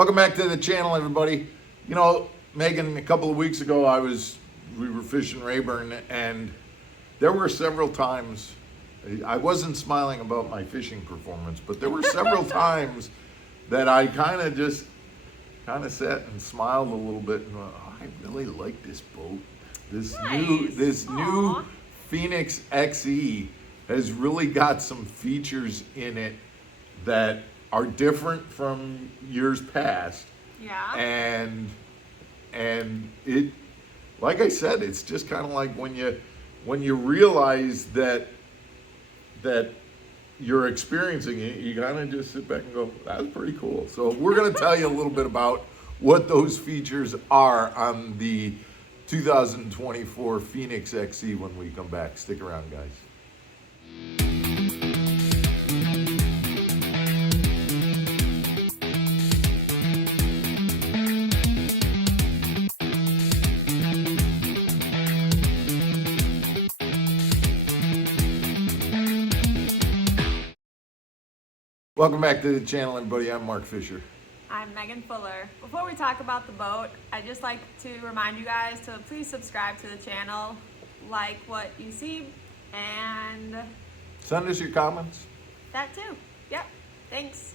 Welcome back to the channel, everybody. You know, Megan, a couple of weeks ago, we were fishing Rayburn, and there were several times, I wasn't smiling about my fishing performance, but there were several times that I kind of sat and smiled a little bit and went, oh, I really like this boat. This new Phoenix XE has really got some features in it that are different from years past. Yeah. And it, like I said, it's just kind of like when you realize that you're experiencing it, you kind of just sit back and go, that's pretty cool. So we're going to tell you a little bit about what those features are on the 2024 Phoenix XE when we come back. Stick around, guys. Welcome back to the channel, everybody. I'm Mark Fisher. I'm Megan Fuller. Before we talk about the boat, I'd just like to remind you guys to please subscribe to the channel, like what you see, and Send us your comments. that too. Yep. Thanks.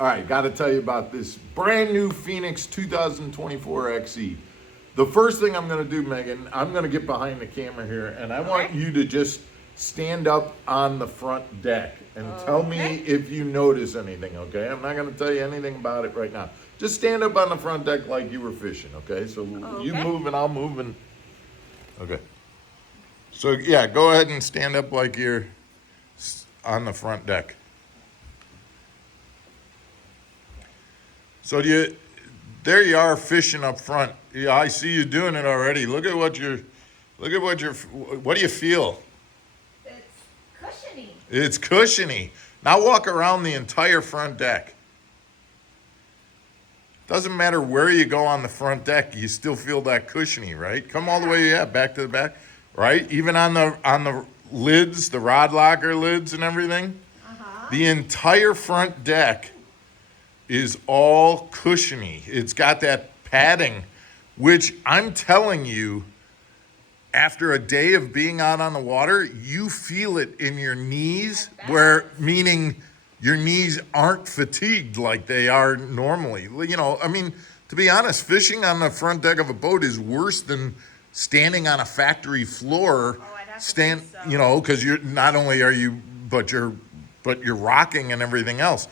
All right, got to tell you about this brand new Phoenix 2024 XE. The first thing I'm going to do, Megan, I'm going to get behind the camera here, and I want you to just stand up on the front deck and tell me if you notice anything, okay? I'm not going to tell you anything about it right now. Just stand up on the front deck like you were fishing, okay? So you move and I'll move and... Okay. So, yeah, go ahead and stand up like you're on the front deck. So there you are fishing up front. Yeah, I see you doing it already. What do you feel? Cushiony. It's cushiony. Now walk around the entire front deck. Doesn't matter where you go on the front deck, you still feel that cushiony, right? Come all the way, back to the back, right? Even on the lids, the rod locker lids and everything. The entire front deck is all cushiony. It's got that padding, which I'm telling you, after a day of being out on the water, you feel it in your knees, meaning your knees aren't fatigued like they are normally. You know, I mean, to be honest, fishing on the front deck of a boat is worse than standing on a factory floor. Oh, I'd have to think so. You know, because you're not only are you, but you're rocking and everything else.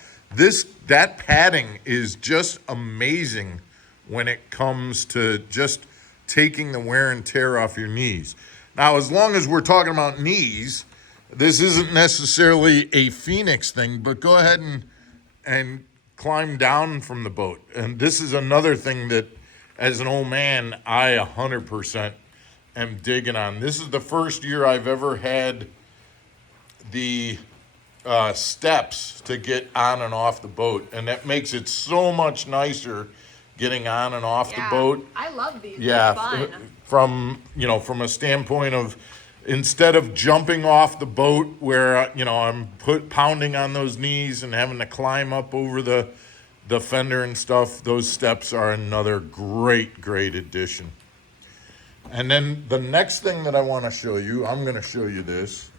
That padding is just amazing when it comes to just taking the wear and tear off your knees. Now, as long as we're talking about knees, this isn't necessarily a Phoenix thing, but go ahead and climb down from the boat. And this is another thing that, as an old man, I 100% am digging on. This is the first year I've ever had the steps to get on and off the boat, and that makes it so much nicer getting on and off the boat. I love these. Yeah, They're fun. from a standpoint of, instead of jumping off the boat where I'm pounding on those knees and having to climb up over the fender and stuff, those steps are another great addition. And then the next thing that I want to show you, I'm going to show you this,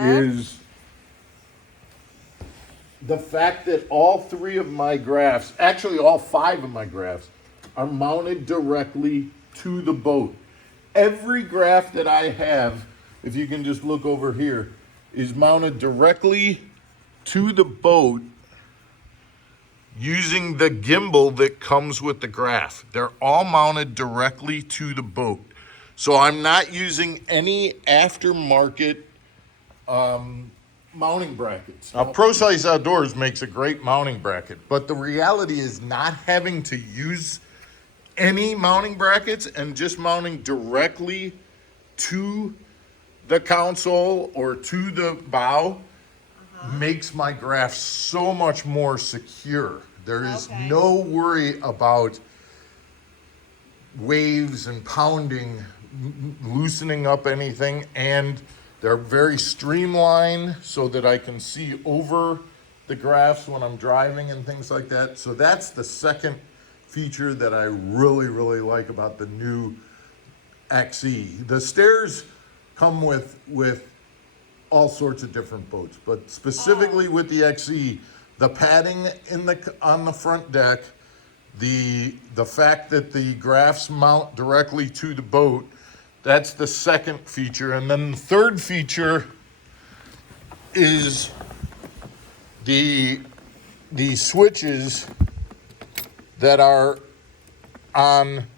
is the fact that all three of my graphs, actually all five of my graphs, are mounted directly to the boat. Every graph that I have, if you can just look over here, is mounted directly to the boat using the gimbal that comes with the graph. They're all mounted directly to the boat. So I'm not using any aftermarket mounting brackets. Now, Pro Size Outdoors makes a great mounting bracket, but the reality is not having to use any mounting brackets and just mounting directly to the console or to the bow makes my graph so much more secure. There is no worry about waves and pounding, loosening up anything, and they're very streamlined so that I can see over the graphs when I'm driving and things like that. So that's the second feature that I really, really like about the new XE. The stairs come with all sorts of different boats, but specifically with the XE, the padding on the front deck, the fact that the graphs mount directly to the boat, that's the second feature. And then the third feature is the switches that are on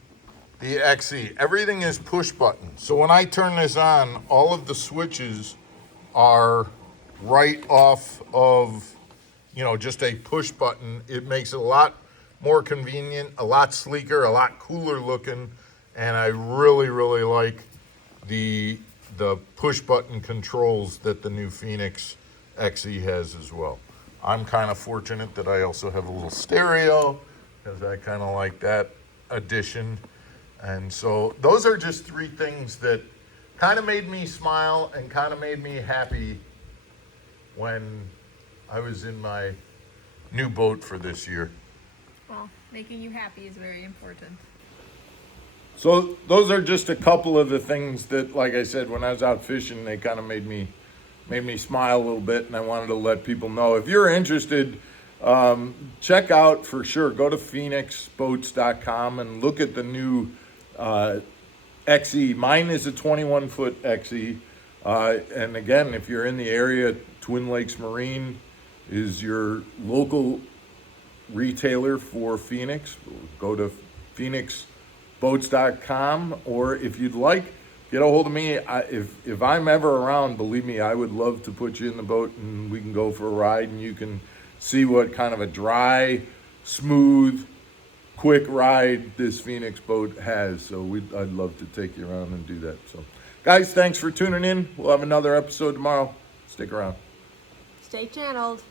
the XE. Everything is push button. So when I turn this on, all of the switches are right off of, just a push button. It makes it a lot more convenient, a lot sleeker, a lot cooler looking, and I really, really like the push button controls that the new Phoenix XE has as well. I'm kind of fortunate that I also have a little stereo because I kind of like that addition. And so those are just three things that kind of made me smile and kind of made me happy when I was in my new boat for this year. Well, making you happy is very important. So those are just a couple of the things that, like I said, when I was out fishing, they kind of made me smile a little bit, and I wanted to let people know. If you're interested, check out for sure. Go to phoenixboats.com and look at the new XE. Mine is a 21-foot XE. And again, if you're in the area, Twin Lakes Marine is your local retailer for Phoenix. Go to phoenixboats.com, or if you'd like, get a hold of me. If I'm ever around, believe me, I would love to put you in the boat and we can go for a ride and you can see what kind of a dry, smooth, quick ride this Phoenix boat has. So I'd love to take you around and do that. So guys, thanks for tuning in. We'll have another episode tomorrow. Stick around. Stay channeled.